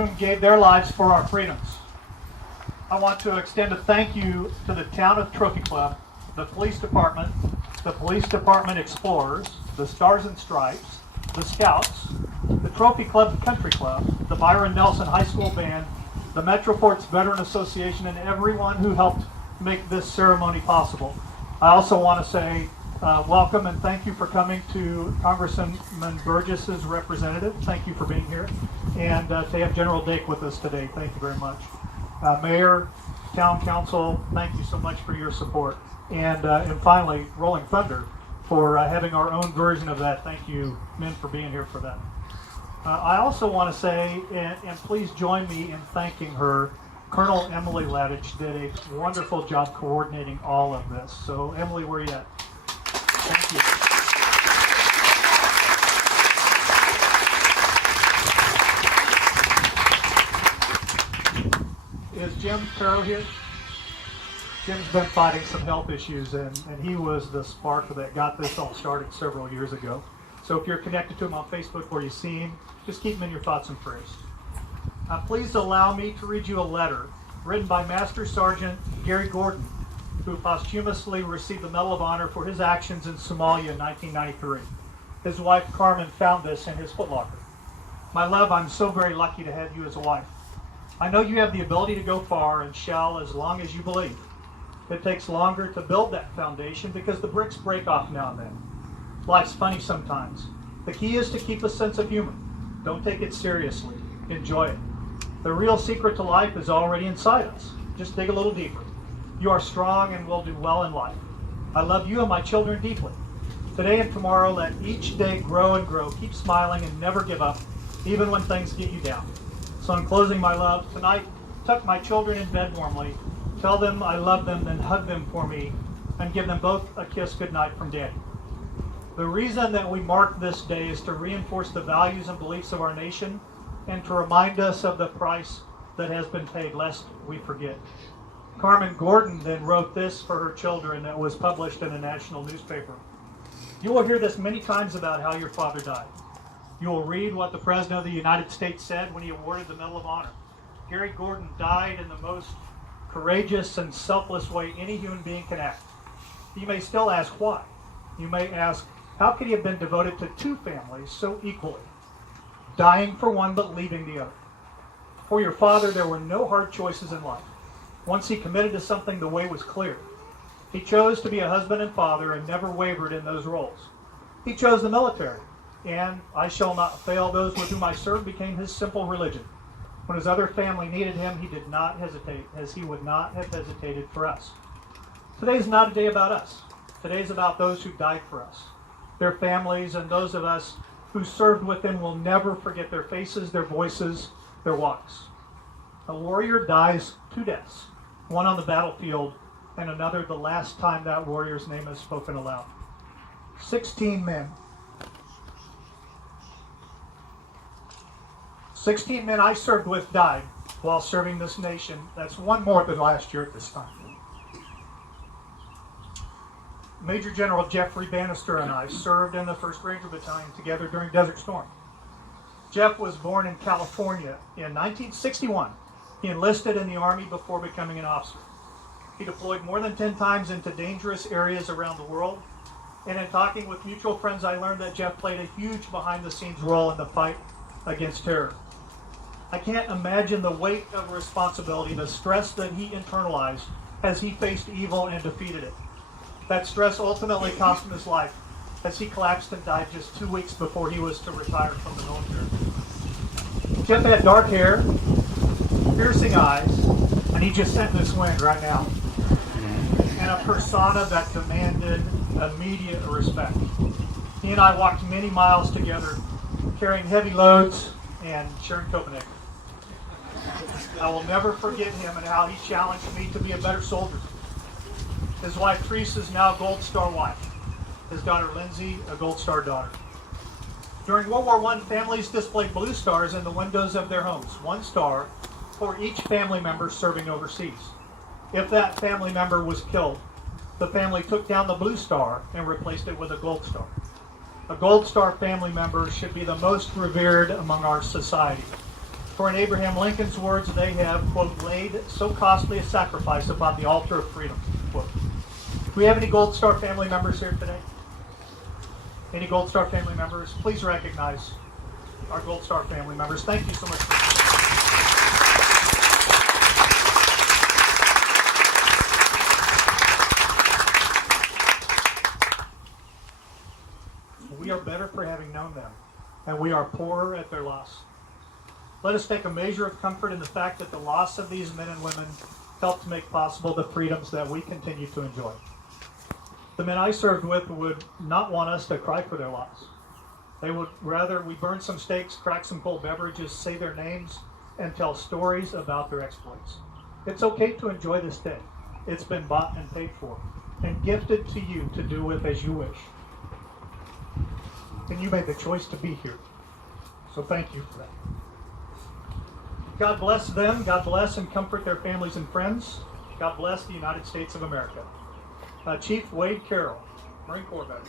whom gave their lives for our freedoms. I want to extend a thank you to the Town of Trophy Club, the Police Department, the Police Department Explorers, the Stars and Stripes, the Scouts, the Trophy Club Country Club, the Byron Nelson High School Band, the Metroports Veteran Association, and everyone who helped make this ceremony possible. I also want to say welcome and thank you for coming to Congressman Burgess's representative. Thank you for being here. And to have General Dake with us today. Thank you very much. Mayor, Town Council, thank you so much for your support. And finally, Rolling Thunder for having our own version of that. Thank you, men, for being here for that. I also want to say, and please join me in thanking her, Colonel Emily Ladich did a wonderful job coordinating all of this. So, Emily, where are you at? Thank you. Is Jim Karl here? Jim's been fighting some health issues, and he was the spark that got this all started several years ago. So if you're connected to him on Facebook or you see him, just keep him in your thoughts and prayers. Please allow me to read you a letter written by Master Sergeant Gary Gordon, who posthumously received the Medal of Honor for his actions in Somalia in 1993. His wife Carmen found this in his footlocker. My love, I'm so very lucky to have you as a wife. I know you have the ability to go far and shall as long as you believe. It takes longer to build that foundation because the bricks break off now and then. Life's funny sometimes. The key is to keep a sense of humor. Don't take it seriously. Enjoy it. The real secret to life is already inside us. Just dig a little deeper. You are strong and will do well in life. I love you and my children deeply. Today and tomorrow, let each day grow and grow. Keep smiling and never give up, even when things get you down. So in closing, my love, tonight, tuck my children in bed warmly. Tell them I love them, then hug them for me, and give them both a kiss goodnight from Daddy. The reason that we mark this day is to reinforce the values and beliefs of our nation and to remind us of the price that has been paid, lest we forget. Carmen Gordon then wrote this for her children that was published in a national newspaper. You will hear this many times about how your father died. You will read what the President of the United States said when he awarded the Medal of Honor. Gary Gordon died in the most courageous and selfless way any human being can act. You may still ask why. You may ask, how could he have been devoted to two families so equally, dying for one but leaving the other? For your father, there were no hard choices in life. Once he committed to something, the way was clear. He chose to be a husband and father and never wavered in those roles. He chose the military, and I shall not fail, those with whom I served became his simple religion. When his other family needed him, he did not hesitate, as he would not have hesitated for us. Today is not a day about us. Today is about those who died for us. Their families and those of us who served with them will never forget their faces, their voices, their walks. A warrior dies two deaths, one on the battlefield and another the last time that warrior's name is spoken aloud. 16 men. 16 men I served with died while serving this nation. That's one more than last year at this time. Major General Jeffrey Bannister and I served in the 1st Ranger Battalion together during Desert Storm. Jeff was born in California in 1961. He enlisted in the Army before becoming an officer. He deployed more than 10 times into dangerous areas around the world. And in talking with mutual friends, I learned that Jeff played a huge behind-the-scenes role in the fight against terror. I can't imagine the weight of responsibility, the stress that he internalized as he faced evil and defeated it. That stress ultimately cost him his life as he collapsed and died just 2 weeks before he was to retire from the military. Jeff had dark hair, piercing eyes, and he just sent this wind right now, and a persona that demanded immediate respect. He and I walked many miles together, carrying heavy loads and sharing Copenhagen. I will never forget him and how he challenged me to be a better soldier. His wife Teresa is now a Gold Star wife. His daughter Lindsay, a Gold Star daughter. During World War I, families displayed blue stars in the windows of their homes, 1 star for each family member serving overseas. If that family member was killed, the family took down the blue star and replaced it with a Gold Star. A Gold Star family member should be the most revered among our society. For in Abraham Lincoln's words, they have, quote, laid so costly a sacrifice upon the altar of freedom, quote. Do we have any Gold Star family members here today? Any Gold Star family members? Please recognize our Gold Star family members. Thank you so much for We are better for having known them, and we are poorer at their loss. Let us take a measure of comfort in the fact that the loss of these men and women helped make possible the freedoms that we continue to enjoy. The men I served with would not want us to cry for their loss. They would rather we burn some steaks, crack some cold beverages, say their names, and tell stories about their exploits. It's okay to enjoy this day. It's been bought and paid for, and gifted to you to do with as you wish. And you made the choice to be here. So thank you for that. God bless them. God bless and comfort their families and friends. God bless the United States of America. Chief Wade Karl, Marine Corps veteran,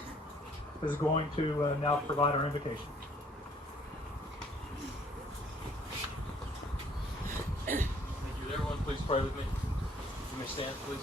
is going to now provide our invocation. Thank you. Everyone, please pray with me. You may stand, please.